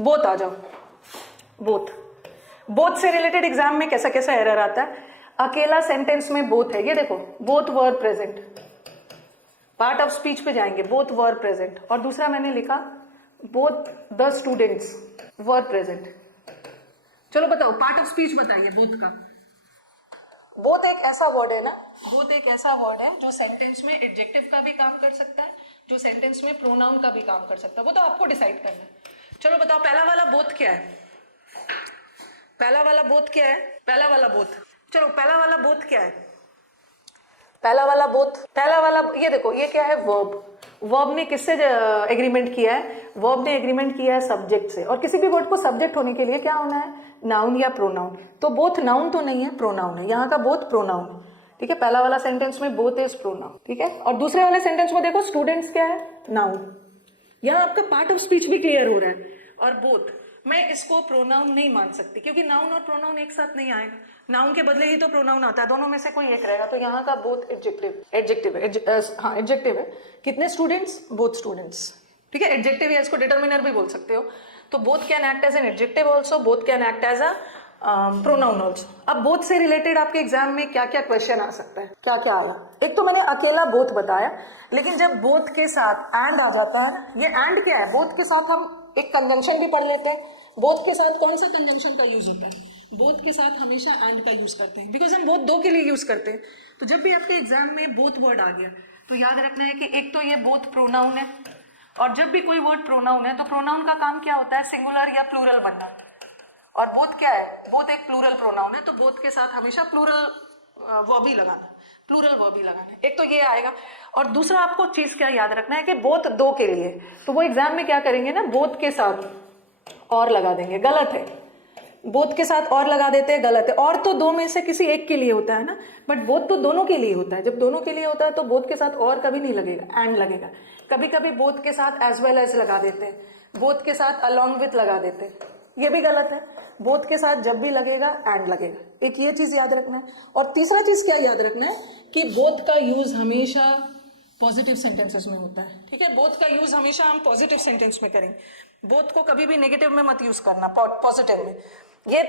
Both आ जाओ, both. Both से related exam में कैसा कैसा एरर आता है। अकेला सेंटेंस में बोथ है, ये देखो both were present, part of speech पे जाएंगे, बोथ वर प्रेजेंट। और दूसरा मैंने लिखा both the students were present. चलो बताओ पार्ट ऑफ स्पीच बताइए बोथ का। बोथ एक ऐसा वर्ड है ना, बोथ एक ऐसा वर्ड है जो सेंटेंस में एडजेक्टिव का भी काम कर सकता है, जो सेंटेंस में प्रोनाउन का भी काम कर सकता है, वो तो आपको डिसाइड करना है। चलो बताओ पहला वाला बोथ क्या है, पहला वाला बोथ क्या है, पहला वाला बोथ, चलो पहला वाला बोथ क्या है, पहला वाला बोथ, पहला वाला ये देखो ये क्या है, वर्ब। वर्ब ने किससे एग्रीमेंट किया है, वर्ब ने एग्रीमेंट किया है सब्जेक्ट से। और किसी भी वर्ड को सब्जेक्ट होने के लिए क्या होना है, नाउन या प्रोनाउन। तो बोथ नाउन तो नहीं है, प्रोनाउन है, यहाँ का बोथ प्रोनाउन है, ठीक है। पहला वाला सेंटेंस में बोथ इज प्रोनाउन, ठीक है। और दूसरे वाले सेंटेंस में देखो स्टूडेंट्स क्या है, नाउन। यहाँ आपका पार्ट ऑफ स्पीच भी क्लियर हो रहा है। और बोथ मैं इसको प्रोनाउन नहीं मान सकती क्योंकि नाउन और प्रोनाउन एक साथ नहीं आएगा, नाउन के बदले ही तो प्रोनाउन आता है, दोनों में से कोई एक रहेगा। तो यहाँ का बोथ एडजेक्टिव हाँ एडजेक्टिव है। कितने स्टूडेंट्स, बोथ स्टूडेंट्स, ठीक है। एडजेक्टिव या इसको डिटर्मिनर भी बोल सकते हो। तो both can act as an adjective also, both can act as a pronoun also. अब बोथ से रिलेटेड आपके एग्जाम में क्या क्या क्वेश्चन आ सकता है, क्या क्या आया। एक तो मैंने अकेला बोथ बताया, लेकिन जब बोथ के साथ एंड आ जाता है ना, ये एंड क्या है, बोथ के साथ हम एक कंजंक्शन भी पढ़ लेते हैं। बोथ के साथ कौन सा कंजंक्शन का यूज होता है, बोथ के साथ हमेशा एंड का यूज करते हैं, बिकॉज हम बोथ दो के लिए यूज करते हैं। तो जब भी आपके एग्जाम में बोथ वर्ड आ गया तो याद रखना है कि एक तो ये बोथ प्रोनाउन है, और जब भी कोई वर्ड प्रोनाउन है तो प्रोनाउन का काम क्या होता है, सिंगुलर या प्लूरल बनना। और बोथ क्या है, बोथ एक प्लूरल प्रोनाउन है, तो बोथ के साथ हमेशा प्लूरल वर्ब ही लगाना, प्लूरल वर्ब ही लगाना। एक तो ये आएगा। और दूसरा आपको चीज क्या याद रखना है कि बोथ दो के लिए, तो वो एग्जाम में क्या करेंगे ना, बोथ के साथ और लगा देंगे, गलत है। बोथ के साथ और लगा देते हैं, गलत है। और तो दो में से किसी एक के लिए होता है ना, बट बोथ तो दोनों के लिए होता है। जब दोनों के लिए होता है तो बोथ के साथ और कभी नहीं लगेगा, एंड लगेगा। कभी कभी बोथ के साथ एज वेल एज लगा देते हैं, बोथ के साथ अलॉन्ग विथ लगा देते हैं, ये भी गलत है। बोथ के साथ जब भी लगेगा एंड लगेगा, एक ये चीज याद रखना है। और तीसरा चीज क्या याद रखना है कि बोथ का यूज हमेशा पॉजिटिव सेंटेंसेस में होता है, ठीक है। बोथ का यूज हमेशा हम पॉजिटिव सेंटेंस में करेंगे, बोथ को कभी भी नेगेटिव में मत यूज करना, पॉजिटिव में। ये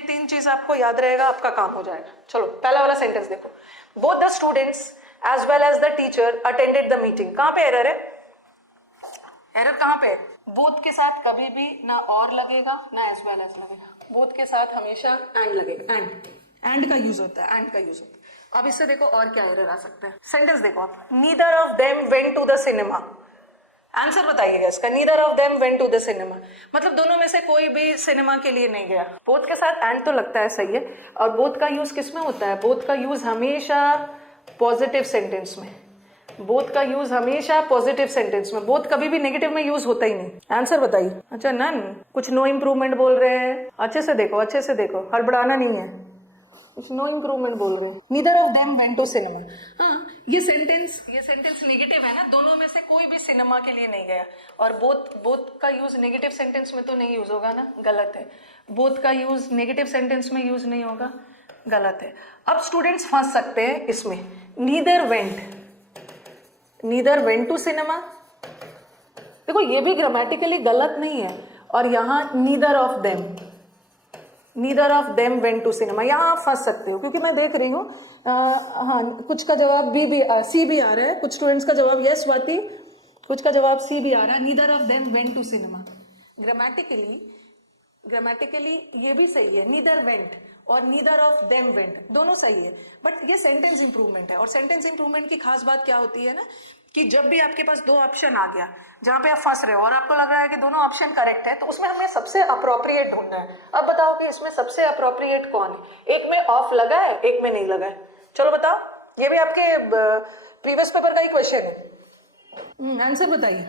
तीन चीज आपको याद रहेगा, आपका काम हो जाएगा। चलो पहला वाला सेंटेंस देखो, both the students as well as the teacher attended the meeting. कहां पे एरर है, एरर कहां पे है, बोथ के साथ कभी भी ना और लगेगा ना एज वेल एज लगेगा, बोथ के साथ हमेशा एंड लगेगा, एंड का यूज होता है, एंड का यूज होता है। अब इससे देखो और क्या एरर आ सकता है। सेंटेंस देखो आप, neither of them went to the cinema. Answer बताइएगा इसका, neither of them went to the cinema, मतलब दोनों में से कोई भी सिनेमा के लिए नहीं गया। बोथ के साथ एंड तो लगता है, सही है। और बोथ का यूज किस में होता है, बोथ का यूज हमेशा पॉजिटिव सेंटेंस में, बोथ का यूज हमेशा पॉजिटिव सेंटेंस में, बोथ कभी भी नेगेटिव में यूज होता ही नहीं। आंसर बताइए। अच्छा नन, कुछ नो इंप्रूवमेंट बोल रहे हैं, अच्छे से देखो, अच्छे से देखो, हड़बड़ाना नहीं है, कुछ नो इंप्रूवमेंट बोल रहे हैं। Neither of them went to cinema, हाँ ये सेंटेंस नेगेटिव है ना, दोनों में से कोई भी सिनेमा के लिए नहीं गया। और बोथ का यूज नेगेटिव सेंटेंस में तो नहीं यूज होगा ना, गलत है। बोथ का यूज नेगेटिव सेंटेंस में यूज नहीं होगा, गलत है। अब स्टूडेंट्स फंस सकते हैं इसमें, नीदर वेंट टू सिनेमा, देखो ये भी ग्रामेटिकली गलत नहीं है। और यहाँ neither of them went to cinema, यहाँ आप फंस सकते हो क्योंकि मैं देख रही हूँ हाँ कुछ का जवाब सी भी आ रहा है, कुछ स्टूडेंट्स का जवाब यस स्वाति, कुछ का जवाब सी भी आ रहा है, neither of them went to cinema. Grammatically ये भी सही है, नीदर वेंट और नीदर ऑफ देम वेंट दोनों सही है, बट ये सेंटेंस इंप्रूवमेंट है। और सेंटेंस इंप्रूवमेंट की खास बात क्या होती है ना, कि जब भी आपके पास दो ऑप्शन आ गया जहां पे आप फंस रहे हो और आपको लग रहा है कि दोनों ऑप्शन करेक्ट है, तो उसमें हमें सबसे अप्रोप्रिएट ढूंढना है। अब बताओ कि इसमें सबसे अप्रोप्रिएट कौन है, एक में ऑफ लगा है, एक में नहीं लगा है। चलो बताओ, ये भी आपके प्रीवियस पेपर का ही क्वेश्चन है। आंसर बताइए।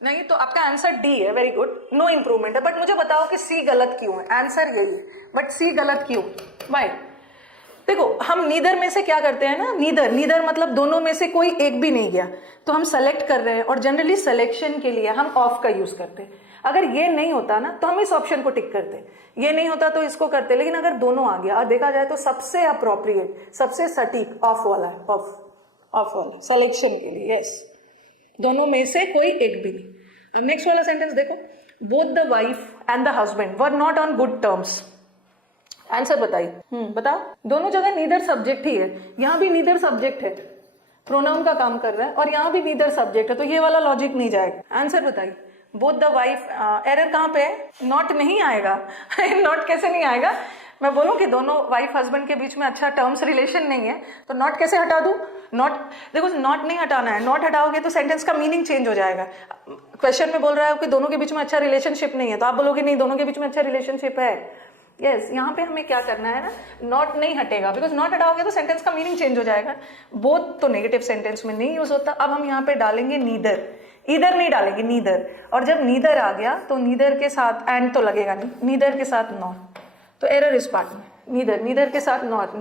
नहीं तो आपका आंसर डी है, वेरी गुड, नो इंप्रूवमेंट है। बट मुझे बताओ कि सी गलत क्यों है, आंसर यही है, बट सी गलत क्यों, वाई। देखो हम नीदर में से क्या करते हैं ना, नीदर मतलब दोनों में से कोई एक भी नहीं गया, तो हम सेलेक्ट कर रहे हैं। और जनरली सिलेक्शन के लिए हम ऑफ का यूज करते हैं। अगर ये नहीं होता ना तो हम इस ऑप्शन को टिक करते, ये नहीं होता तो इसको करते। लेकिन अगर दोनों आ गया और देखा जाए तो सबसे अप्रोप्रिएट, सबसे सटीक ऑफ वाला है, ऑफ वाला सिलेक्शन के लिए, यस, दोनों में से कोई एक भी नहीं। अब नेक्स्ट वाला सेंटेंस देखो, both the wife and the husband were not on good terms. Answer बताइए। बताओ। दोनों जगह नीदर सब्जेक्ट ही है, यहाँ भी नीदर सब्जेक्ट है, प्रोनाउन का काम कर रहा है, और यहाँ भी नीदर सब्जेक्ट है, तो ये वाला लॉजिक नहीं जाएगा। आंसर बताइए। बोथ द वाइफ, एरर कहाँ पे है? नॉट नहीं आएगा। नॉट कैसे नहीं आएगा? मैं बोलूँ कि दोनों वाइफ हस्बैंड के बीच में अच्छा टर्म्स रिलेशन नहीं है, तो नॉट कैसे हटा दूँ? नॉट, देखो नॉट नहीं हटाना है, नॉट हटाओगे तो सेंटेंस का मीनिंग चेंज हो जाएगा। क्वेश्चन में बोल रहा है कि दोनों के बीच में अच्छा रिलेशनशिप नहीं है, तो आप बोलोगे नहीं दोनों के बीच में अच्छा रिलेशनशिप है। यस, यहाँ पे हमें क्या करना है ना, नॉट नहीं हटेगा, बिकॉज नॉट हटाओगे तो सेंटेंस का मीनिंग चेंज हो जाएगा। बोथ तो नेगेटिव सेंटेंस में नहीं यूज होता। अब हम यहाँ पे डालेंगे नीदर, इधर नहीं डालेंगे, नीदर। और जब नीदर आ गया तो नीदर के साथ एंड तो लगेगा नहीं, नीदर के साथ नॉट, तो एरर इस पार्ट में। नीदर, नीदर के साथ नॉट।